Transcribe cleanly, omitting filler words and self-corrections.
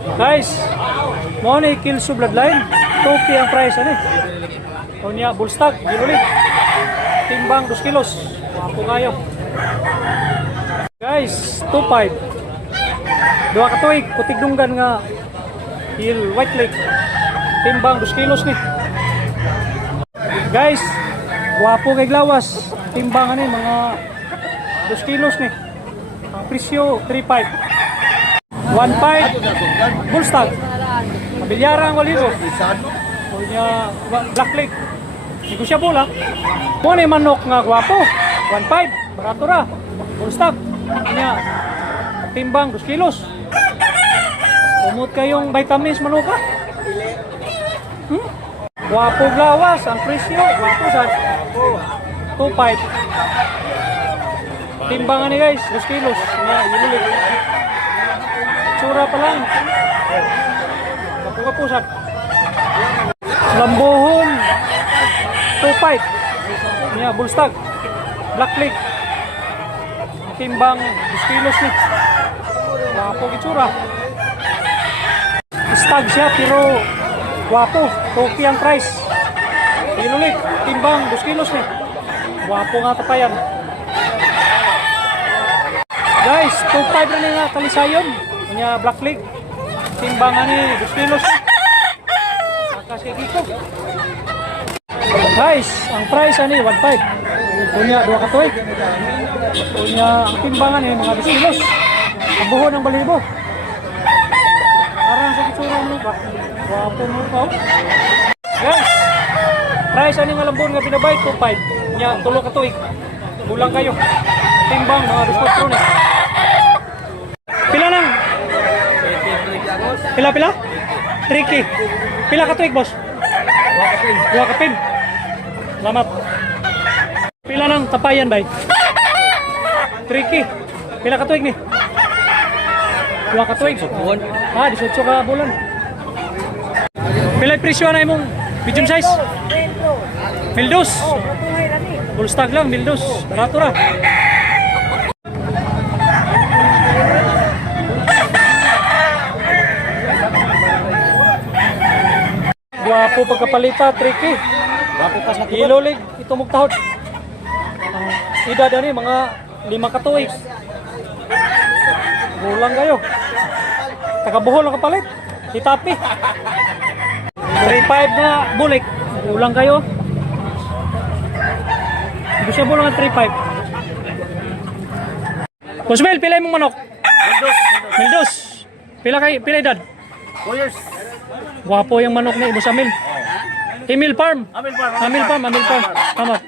Guys, mo ni Kilso Bloodline. 2K ang price ani. O niya bullstag, ginulit. Timbang 2 kilos. Wapo kayo. Guys, 2.5. Duha ka tuig, kutigdunggan nga Hill White Lake. Timbang 2 kilos ni. Guys, wapo kay glawas. Timbang ani mga 2 kilos ni. Ang presyo 3.5. 1.5 bullstag. Bilyara ang waligo. O niya Black Lake. Negosyable ha. Mo ni manok nga gwapo. 1.5 barato ra. Bullstag. Niya timbang 2 kilos. Umot kayong vitamins manok ha. Gwapo glawas ang presyo. Gwapo sa 2.5. Timbangan ni guys 2 kilos. Niya inulit. Tsura pa lang. Kapusat. Lambohon 2.5. Niya bullstag. Black Lake. Timbang 2 kilos ni. Wapo gitsura. Stag siya pero wapo. Okay ang price. Inulit. Timbang 2 kilos ni. Wapo nga tapayan. Guys, 2.5 rin nga kalisayon. Niya Black Lake. Timbangan ni 2 kilos. Kasi kiko. Guys, ang price ani 1.5. Punya 2 katoy. Punya ang timbangan ni mga 2 kilos. Ang buho ng balibo. Parang sa kitsura mo ba? Wapo mo pa. Guys, price ani nga lambon nga binabay 2.5. Nya 3 katoy. Bulang kayo. Timbang mga 2 ni. Pila nang? Pila? Tricky. Pila ka tuig, boss? 2 kapin. Salamat. Pila nang tapayan, bay? Tricky. Pila ka tuig ni? 2 ka tuig. 18 ka bulan. Pila presyo na imong medium size? Mildos. Full stock lang, Mildos. Barato ra. Wapo pagkapalita, tricky. Wapo pa sa ilolig, ito mugtahod. Ang edad ani mga 5 ka tuig. Bulang kayo. Taga-Bohol ang kapalit. Itapi. 3.5 na bulik. Bulang kayo. Hindi siya bulang ang 3.5. Kusmel, pila mong manok? Mildos. Pila edad? 4 years. Wapo yung manok ni Ibo Samil. Emil Farm. Amil Farm. Tama.